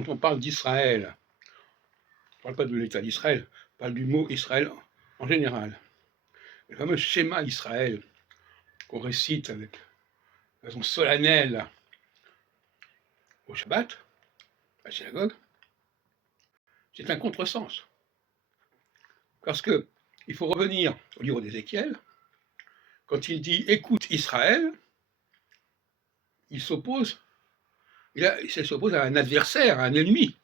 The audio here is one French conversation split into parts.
quand on parle d'Israël, on ne parle pas de l'État d'Israël, on parle du mot Israël en général. Le fameux schéma Israël qu'on récite avec de façon solennelle au Shabbat, à la synagogue, c'est un contresens. Parce que il faut revenir au livre d'Ézéchiel, quand il dit écoute Israël, il s'oppose à un adversaire, à un ennemi.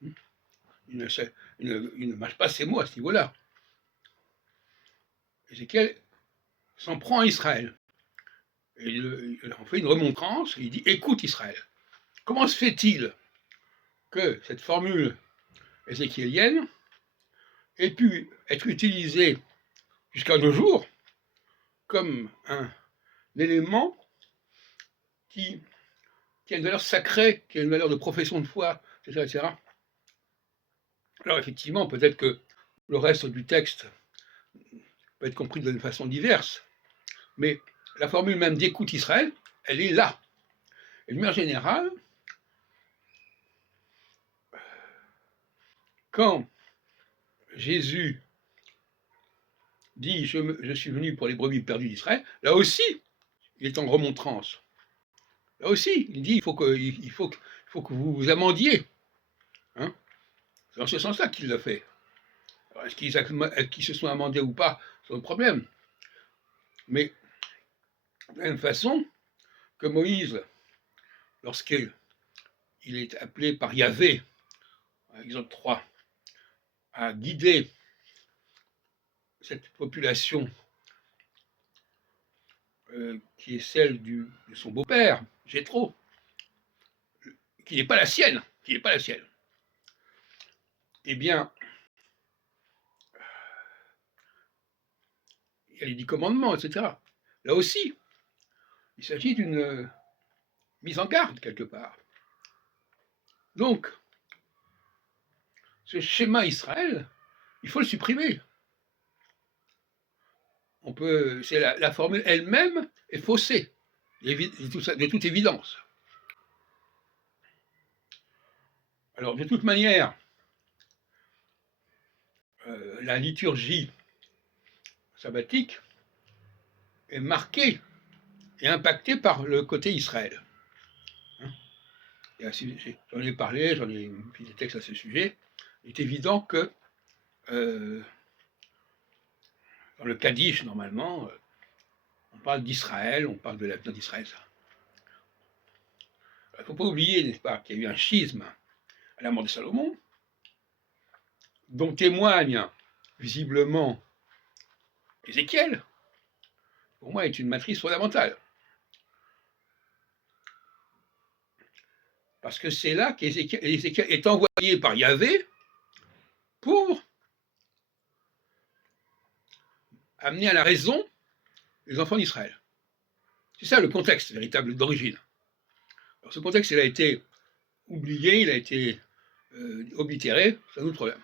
Il ne mâche pas ses mots à ce niveau-là. Ézéchiel s'en prend à Israël. Et il en fait une remontrance, et il dit écoute Israël. Comment se fait-il que cette formule ézéchiélienne ait pu être utilisée jusqu'à nos jours comme un élément qui a une valeur sacrée, qui a une valeur de profession de foi, etc., etc. Alors effectivement, peut-être que le reste du texte peut être compris d'une façon diverse, mais la formule même d'écoute Israël, elle est là. Et de manière générale, quand Jésus dit je suis venu pour les brebis perdues d'Israël, là aussi, il est en remontrance. Là aussi, il dit il faut que vous vous amendiez. Hein, c'est dans ce sens-là qu'il l'a fait. Alors, est-ce qu'ils se sont amendés ou pas, c'est un problème. Mais de la même façon que Moïse, lorsqu'il est appelé par Yahvé, Exode 3, à guider cette population qui est celle de son beau-père, Jéthro, qui n'est pas la sienne, eh bien, il y a les 10 commandements, etc. Là aussi, il s'agit d'une mise en garde, quelque part. Donc, ce schéma Israël, il faut le supprimer. La formule elle-même est faussée, de toute évidence. Alors, de toute manière, la liturgie sabbatique est marquée et impactée par le côté Israël. J'en ai parlé, j'en ai fait des textes à ce sujet. Il est évident que dans le Kaddish, normalement, on parle d'Israël, on parle de l'avenir d'Israël. Il ne faut pas oublier, n'est-ce pas, qu'il y a eu un schisme à la mort de Salomon, dont témoigne visiblement Ézéchiel, pour moi, est une matrice fondamentale. Parce que c'est là qu'Ézéchiel est envoyé par Yahvé pour amener à la raison les enfants d'Israël. C'est ça le contexte véritable d'origine. Alors ce contexte, il a été oublié, il a été oblitéré, c'est un autre problème.